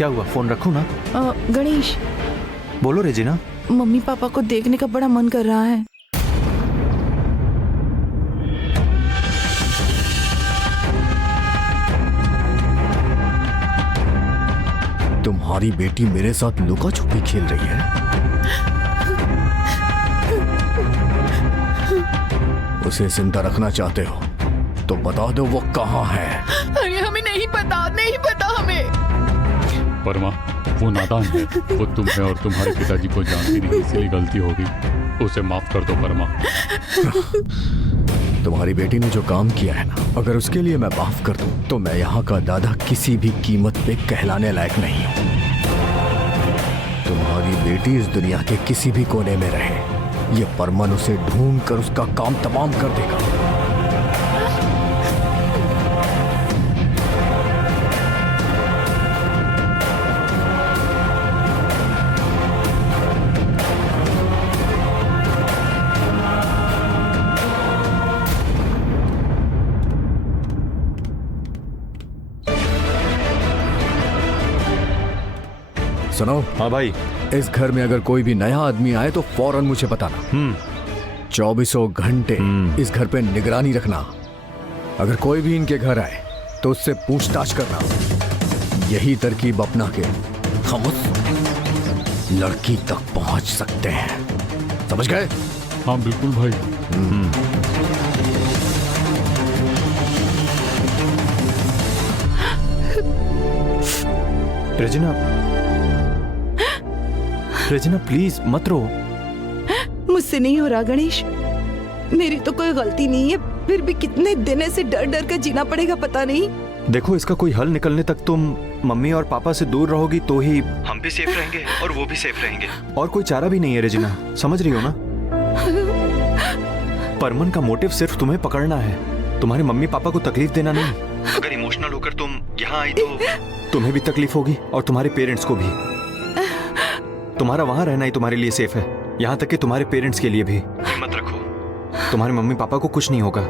क्या हुआ? फोन रखूं ना? गणेश, बोलो रेजिना। मम्मी पापा को देखने का बड़ा मन कर रहा है। तुम्हारी बेटी मेरे साथ लुका छुपी खेल रही है। उसे जिंदा रखना चाहते हो तो बता दो वो कहाँ है। अरे हमें नहीं पता हमें। परमा, वो नादान है। वो तुम्हें और तुम्हारे पिताजी को जानती नहीं, इसलिए गलती होगी। उसे माफ कर दो परमा। तुम्हारी बेटी ने जो काम किया है ना, अगर उसके लिए मैं माफ कर दूं तो मैं यहाँ का दादा किसी भी कीमत पे कहलाने लायक नहीं हूँ। तुम्हारी बेटी इस दुनिया के किसी भी कोने में रहे, ये परमन उसे ढूंढ कर उसका काम तमाम कर देगा। सुनो। हाँ भाई। इस घर में अगर कोई भी नया आदमी आए तो फौरन मुझे बताना। 24 घंटे इस घर पे निगरानी रखना। अगर कोई भी इनके घर आए तो उससे पूछताछ करना। यही तरकीब अपना के हम उस लड़की तक पहुंच सकते हैं। समझ गए? हाँ बिल्कुल भाई। रेजिना प्लीज मत रो। मुझसे नहीं हो रहा गणेश, मेरी तो कोई गलती नहीं है, फिर भी कितने दिन से डर डर कर जीना पड़ेगा पता नहीं। देखो, इसका कोई हल निकलने तक तुम मम्मी और पापा से दूर रहोगी तो ही हम भी सेफ रहेंगे और वो भी सेफ रहेंगे। और कोई चारा भी नहीं है रेजिना, समझ रही हो ना? परमन का मोटिव सिर्फ तुम्हें पकड़ना है, तुम्हारे मम्मी पापा को तकलीफ देना नहीं। अगर इमोशनल होकर तुम यहाँ आई तो तुम्हें भी तकलीफ होगी और तुम्हारे पेरेंट्स को भी। तुम्हारा वहां रहना ही तुम्हारे लिए सेफ है, यहाँ तक कि तुम्हारे पेरेंट्स के लिए भी। हिम्मत रखो, तुम्हारे मम्मी पापा को कुछ नहीं होगा।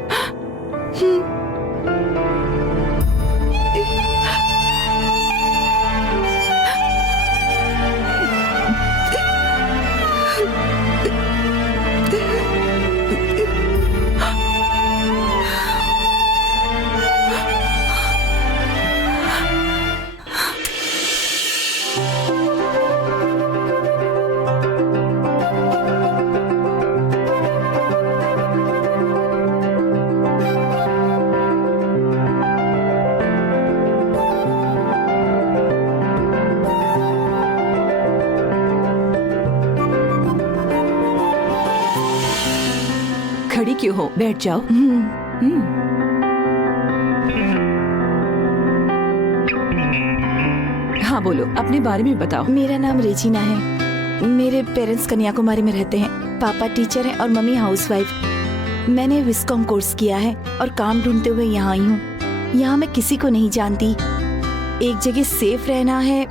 खड़ी क्यों हो? बैठ जाओ। हाँ बोलो, अपने बारे में बताओ। मेरा नाम रेजिना है। मेरे पेरेंट्स कन्याकुमारी में रहते हैं। पापा टीचर हैं और मम्मी हाउसवाइफ। मैंने विस्कॉम कोर्स किया है और काम ढूंढते हुए यहाँ आई हूँ। यहाँ मैं किसी को नहीं जानती, एक जगह सेफ रहना है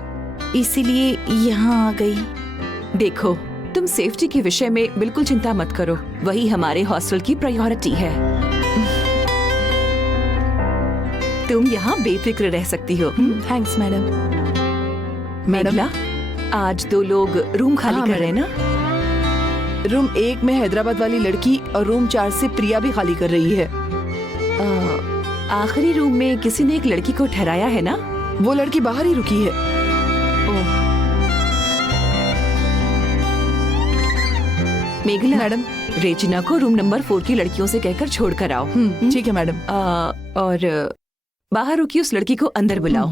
इसीलिए यहाँ आ गई। देखो, तुम सेफ्टी के विषय में बिल्कुल चिंता मत करो, वही हमारे हॉस्टल की प्रायोरिटी है। तुम यहाँ बेफिक्र रह सकती हो। Thanks madam. मेघला, आज 2 लोग रूम खाली कर रहे हैं ना? रूम 1 में हैदराबाद वाली लड़की और रूम 4 से प्रिया भी खाली कर रही है। आखिरी रूम में किसी ने एक लड़की को ठहराया है ना? वो लड़की बाहर ही रुकी है। मेघला मैडम, रेजिना को रूम नंबर 4 की लड़कियों से कहकर छोड़ कर आओ। ठीक है मैडम। और बाहर रुकी उस लड़की को अंदर बुलाओ।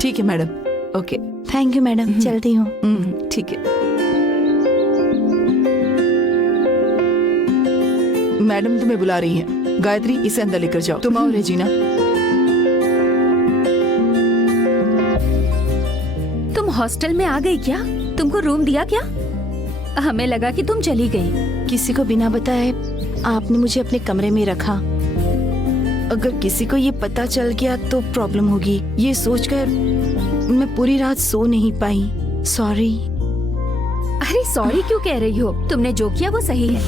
ठीक है madam. Okay, thank you madam, चलती हूँ। ठीक है। मैडम तुम्हें बुला रही हैं। गायत्री, इसे अंदर लेकर जाओ। तुम आओ रेजिना। तुम हॉस्टल में आ गई क्या? तुमको रूम दिया क्या? हमें लगा कि तुम चली गई। किसी को बिना बताए आपने मुझे अपने कमरे में रखा। अगर किसी को ये पता चल गया तो प्रॉब्लम होगी, ये सोचकर मैं पूरी रात सो नहीं पाई। सॉरी। अरे सॉरी क्यों कह रही हो? तुमने जो किया वो सही है।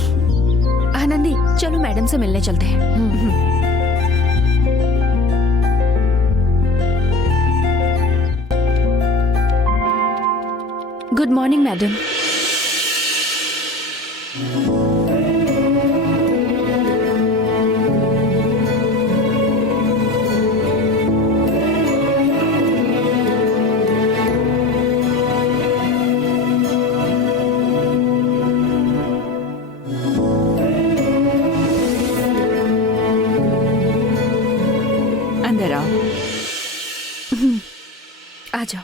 आनंदी, चलो मैडम से मिलने चलते हैं। Good morning madam. अंदर आओ। आ जाओ।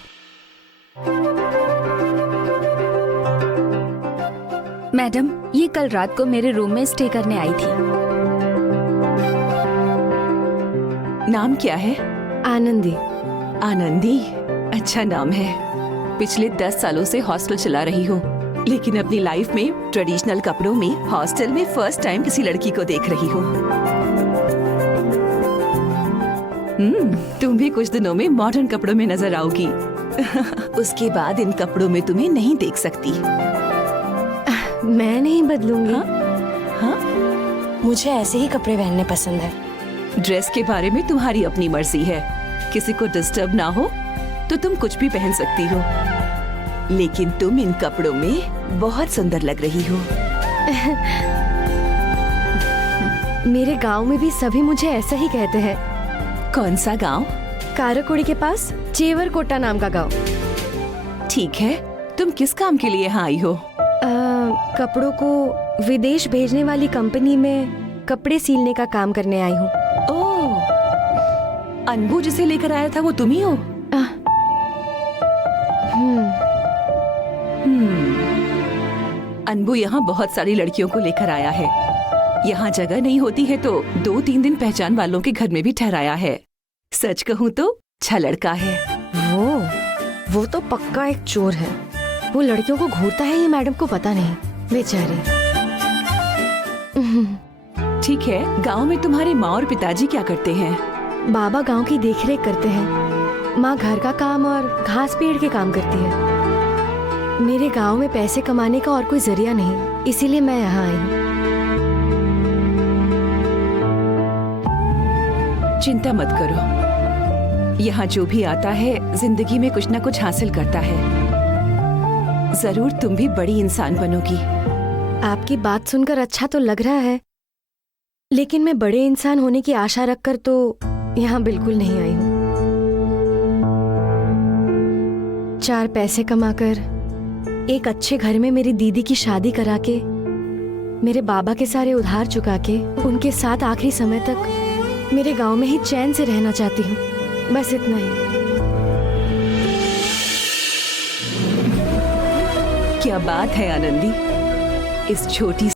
मैडम, ये कल रात को मेरे रूम में स्टे करने आई थी। नाम क्या है? आनंदी। आनंदी, अच्छा नाम है। पिछले 10 सालों से हॉस्टल चला रही हूँ, लेकिन अपनी लाइफ में ट्रेडिशनल कपड़ों में हॉस्टल में फर्स्ट टाइम किसी लड़की को देख रही हूँ। तुम भी कुछ दिनों में मॉडर्न कपड़ों में नजर आओगी। उसके बाद इन कपड़ों में तुम्हें नहीं देख सकती। मैं नहीं बदलूंगी। हाँ? मुझे ऐसे ही कपड़े पहनने पसंद है। ड्रेस के बारे में तुम्हारी अपनी मर्जी है। किसी को डिस्टर्ब ना हो तो तुम कुछ भी पहन सकती हो, लेकिन तुम इन कपड़ों में बहुत सुंदर लग रही हो। मेरे गांव में भी सभी मुझे ऐसा ही कहते हैं। कौन सा गांव? कारकोड़ी के पास चेवर कोटा नाम का गांव। ठीक है, तुम किस काम के लिए यहाँ आई हो? कपड़ों को विदेश भेजने वाली कंपनी में कपड़े सीलने का काम करने आई हूँ। ओह, अनबू जिसे लेकर आया था वो तुम ही हो? अनबू यहाँ बहुत सारी लड़कियों को लेकर आया है। यहाँ जगह नहीं होती है तो 2-3 दिन पहचान वालों के घर में भी ठहराया है। सच कहूँ तो अच्छा लड़का है। वो तो पक्का एक चोर है। वो लड़कियों को घूरता है, ये मैडम को पता नहीं, बेचारी। ठीक है, गांव में तुम्हारे माँ और पिताजी क्या करते हैं? बाबा गांव की देखरेख करते हैं, माँ घर का काम और घास पेड़ के काम करती है। मेरे गांव में पैसे कमाने का और कोई जरिया नहीं, इसीलिए मैं यहाँ आई हूँ। चिंता मत करो, यहाँ जो भी आता है जिंदगी में कुछ ना कुछ हासिल करता है। जरूर तुम भी बड़ी इंसान बनोगी। आपकी बात सुनकर अच्छा तो लग रहा है, लेकिन मैं बड़े इंसान होने की आशा रखकर तो यहाँ बिल्कुल नहीं आई हूँ। 4 पैसे कमाकर एक अच्छे घर में मेरी दीदी की शादी करा के, मेरे बाबा के सारे उधार चुका के, उनके साथ आखिरी समय तक मेरे गांव में ही चैन से रहना चाहती हूँ। बस इतना ही। क्या बात है आनंदी, इस छोटी